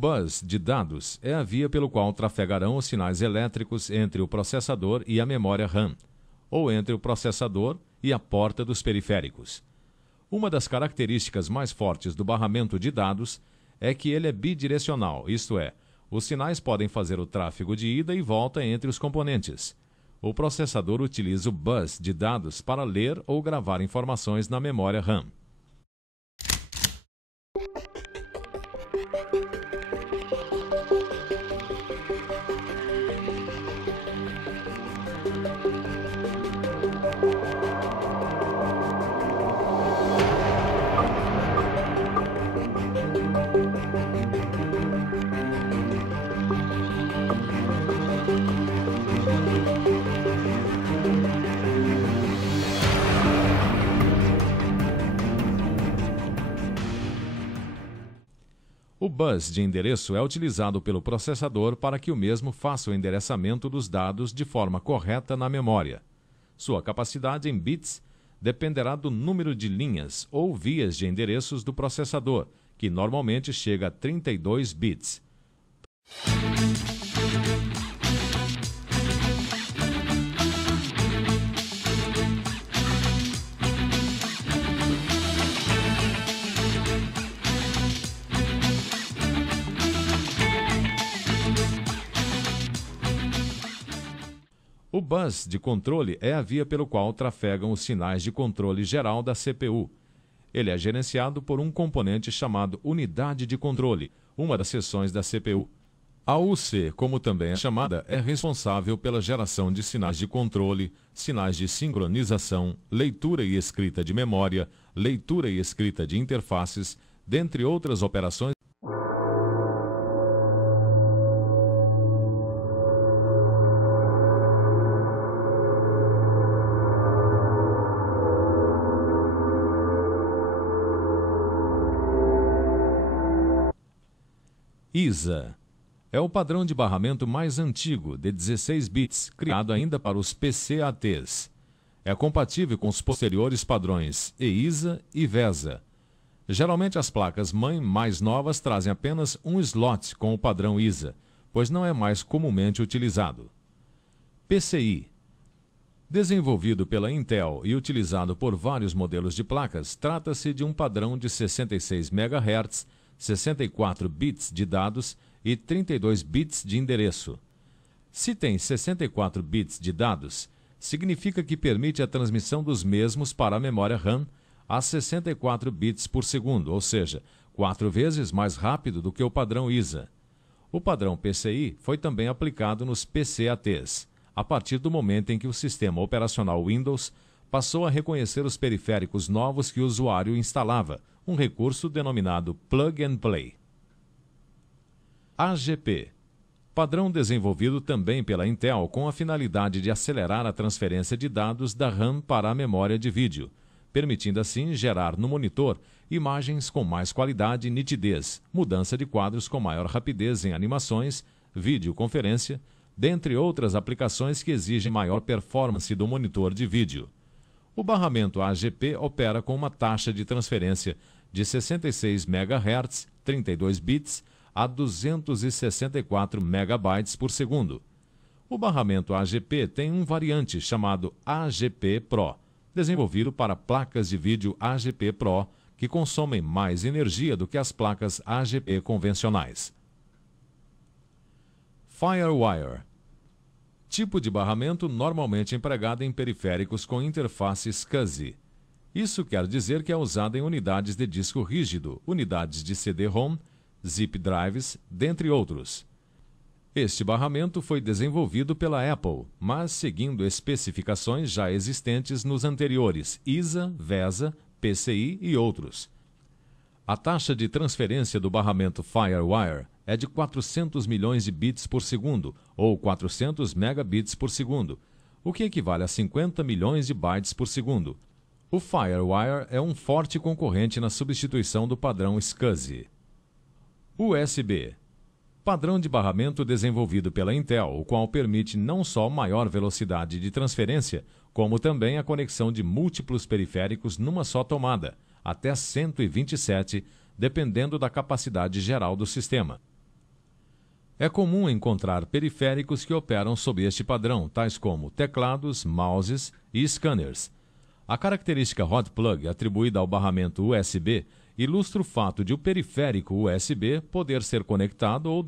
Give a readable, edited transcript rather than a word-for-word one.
bus de dados é a via pelo qual trafegarão os sinais elétricos entre o processador e a memória RAM, ou entre o processador e a porta dos periféricos. Uma das características mais fortes do barramento de dados é que ele é bidirecional, isto é, os sinais podem fazer o tráfego de ida e volta entre os componentes. O processador utiliza o bus de dados para ler ou gravar informações na memória RAM. O bus de endereço é utilizado pelo processador para que o mesmo faça o endereçamento dos dados de forma correta na memória. Sua capacidade em bits dependerá do número de linhas ou vias de endereços do processador, que normalmente chega a 32 bits. O bus de controle é a via pelo qual trafegam os sinais de controle geral da CPU. Ele é gerenciado por um componente chamado unidade de controle, uma das seções da CPU. A UC, como também é chamada, é responsável pela geração de sinais de controle, sinais de sincronização, leitura e escrita de memória, leitura e escrita de interfaces, dentre outras operações. ISA é o padrão de barramento mais antigo, de 16 bits, criado ainda para os PCATs. É compatível com os posteriores padrões EISA e VESA. Geralmente as placas-mãe mais novas trazem apenas um slot com o padrão ISA, pois não é mais comumente utilizado. PCI. Desenvolvido pela Intel e utilizado por vários modelos de placas, trata-se de um padrão de 66 MHz, 64 bits de dados e 32 bits de endereço. Se tem 64 bits de dados, significa que permite a transmissão dos mesmos para a memória RAM a 64 bits por segundo, ou seja, 4 vezes mais rápido do que o padrão ISA. O padrão PCI foi também aplicado nos PCATs, a partir do momento em que o sistema operacional Windows passou a reconhecer os periféricos novos que o usuário instalava, um recurso denominado Plug and Play. AGP. Padrão desenvolvido também pela Intel com a finalidade de acelerar a transferência de dados da RAM para a memória de vídeo, permitindo assim gerar no monitor imagens com mais qualidade e nitidez, mudança de quadros com maior rapidez em animações, videoconferência, dentre outras aplicações que exigem maior performance do monitor de vídeo. O barramento AGP opera com uma taxa de transferência de 66 MHz, 32 bits, a 264 MB por segundo. O barramento AGP tem um variante chamado AGP Pro, desenvolvido para placas de vídeo AGP Pro, que consomem mais energia do que as placas AGP convencionais. Firewire. Tipo de barramento normalmente empregado em periféricos com interface SCSI. Isso quer dizer que é usado em unidades de disco rígido, unidades de CD-ROM, zip drives, dentre outros. Este barramento foi desenvolvido pela Apple, mas seguindo especificações já existentes nos anteriores ISA, VESA, PCI e outros. A taxa de transferência do barramento Firewire é de 400 milhões de bits por segundo, ou 400 megabits por segundo, o que equivale a 50 milhões de bytes por segundo. O Firewire é um forte concorrente na substituição do padrão SCSI. USB. Padrão de barramento desenvolvido pela Intel, o qual permite não só maior velocidade de transferência, como também a conexão de múltiplos periféricos numa só tomada, até 127, dependendo da capacidade geral do sistema. É comum encontrar periféricos que operam sob este padrão, tais como teclados, mouses e scanners. A característica Hot Plug atribuída ao barramento USB ilustra o fato de o periférico USB poder ser conectado ou